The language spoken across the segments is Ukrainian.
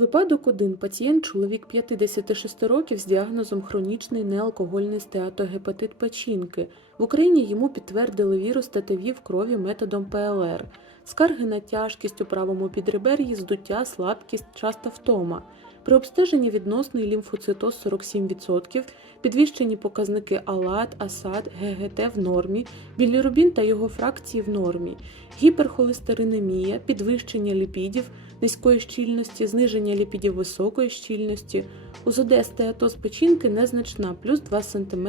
Випадок 1. Пацієнт чоловік 56 років з діагнозом хронічний неалкогольний стеатогепатит печінки. В Україні йому підтвердили вірус ТТВ в крові методом ПЛР. Скарги на тяжкість у правому підребер'ї, здуття, слабкість, часта втома. При обстеженні відносний лімфоцитоз 47%, підвищені показники АЛАТ, АСАД, ГГТ в нормі, білірубін та його фракції в нормі, гіперхолестеринемія, підвищення ліпідів, низької щільності, зниження ліпідів високої щільності, УЗД стеатоз печінки незначна, плюс 2 см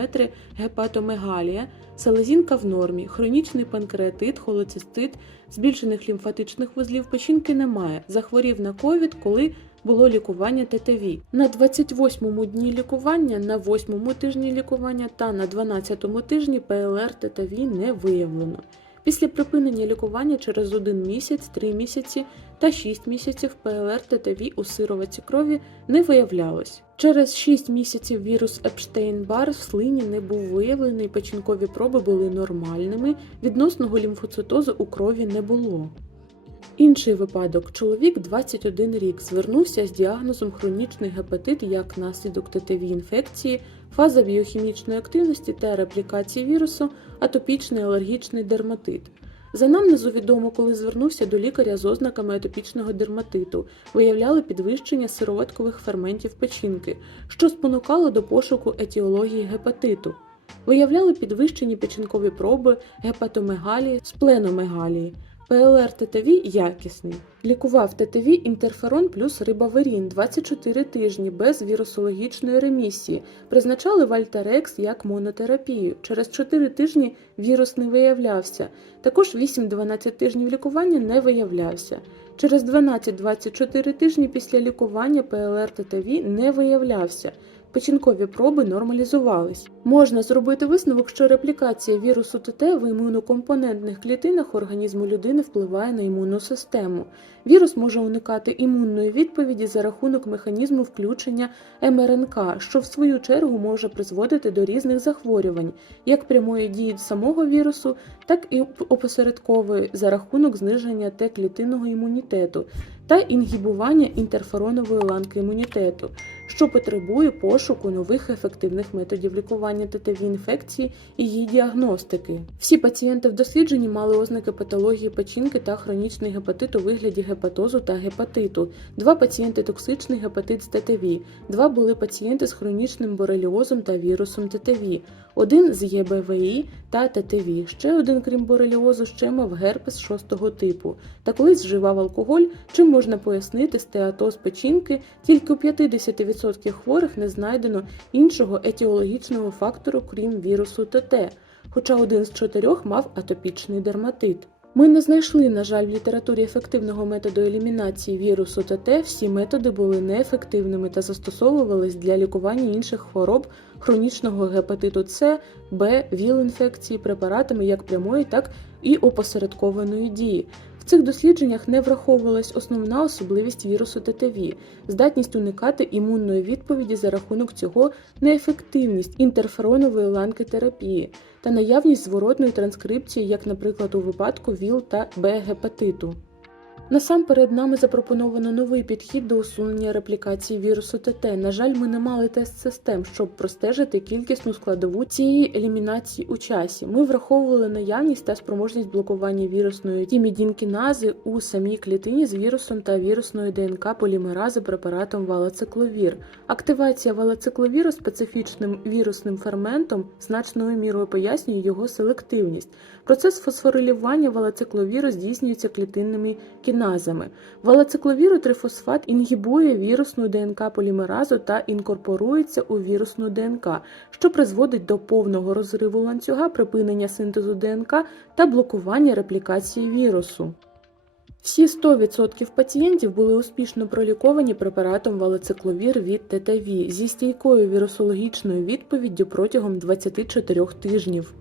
гепатомегалія, селезінка в нормі, хронічний панкреатит, холецистит, збільшених лімфатичних вузлів печінки немає. Захворів на ковід, коли було лікування ТТВ. На 28-му дні лікування, на 8-му тижні лікування та на 12-му тижні ПЛР ТТВ не виявлено. Після припинення лікування через 1 місяць, 3 місяці та 6 місяців ПЛР ТТВ у сироваті крові не виявлялось. Через 6 місяців вірус Епштейн-Бар в слині не був виявлений, печінкові проби були нормальними, відносного лімфоцитозу у крові не було. Інший випадок: чоловік 21 рік звернувся з діагнозом хронічний гепатит як наслідок ТТВ інфекції, фаза біохімічної активності та реплікації вірусу, атопічний алергічний дерматит. За намнезу відомо, коли звернувся до лікаря з ознаками атопічного дерматиту, виявляли підвищення сироваткових ферментів печінки, що спонукало до пошуку етіології гепатиту. Виявляли підвищені печінкові проби, гепатомегалії, спленомегалії. ПЛР ТТВ якісний. Лікував ТТВ інтерферон плюс рибаверін 24 тижні без вірусологічної ремісії. Призначали Вальтарекс як монотерапію. Через 4 тижні вірус не виявлявся. Також 8-12 тижнів лікування не виявлявся. Через 12-24 тижні після лікування ПЛР ТТВ не виявлявся. Печінкові проби нормалізувались. Можна зробити висновок, що реплікація вірусу ТТ в імунокомпонентних клітинах організму людини впливає на імунну систему. Вірус може уникати імунної відповіді за рахунок механізму включення МРНК, що в свою чергу може призводити до різних захворювань, як прямої дії самого вірусу, так і опосередкової за рахунок зниження Т-клітинного імунітету та інгібування інтерферонової ланки імунітету, що потребує пошуку нових ефективних методів лікування ТТВ інфекції і її діагностики. Всі пацієнти в дослідженні мали ознаки патології печінки та хронічний гепатит у вигляді гепатозу та гепатиту. Два пацієнти токсичний гепатит з ТТВ, два були пацієнти з хронічним бореліозом та вірусом ТТВ, один з ЄБВІ та ТТВ, ще один, крім бореліозу, ще мав герпес шостого типу. Та колись вживав алкоголь, чим можна пояснити стеатоз печінки, тільки у 50% хворих не знайдено іншого етіологічного фактору, крім вірусу ТТ, хоча один з чотирьох мав атопічний дерматит. Ми не знайшли, на жаль, в літературі ефективного методу елімінації вірусу ТТ. Всі методи були неефективними та застосовувались для лікування інших хвороб хронічного гепатиту С, Б, ВІЛ-інфекції препаратами як прямої, так і опосередкованої дії. Цих дослідженнях не враховувалась основна особливість вірусу ТТВ – здатність уникати імунної відповіді за рахунок цього неефективність інтерферонової ланки терапії та наявність зворотної транскрипції, як, наприклад, у випадку ВІЛ та Б-гепатиту. Насамперед нами запропоновано новий підхід до усунення реплікації вірусу ТТ. На жаль, ми не мали тест-систем, щоб простежити кількісну складову цієї елімінації у часі. Ми враховували наявність та спроможність блокування вірусної тімідінкінази у самій клітині з вірусом та вірусною ДНК полімерази препаратом валоцикловір. Активація валоцикловіру специфічним вірусним ферментом значною мірою пояснює його селективність. Процес фосфорилювання валоцикловіру здійснюється клітинними кіназами. Валоцикловіру трифосфат інгібує вірусну ДНК полімеразу та інкорпорується у вірусну ДНК, що призводить до повного розриву ланцюга, припинення синтезу ДНК та блокування реплікації вірусу. Всі 100% пацієнтів були успішно проліковані препаратом валоцикловір від ТТВ зі стійкою вірусологічною відповіддю протягом 24 тижнів.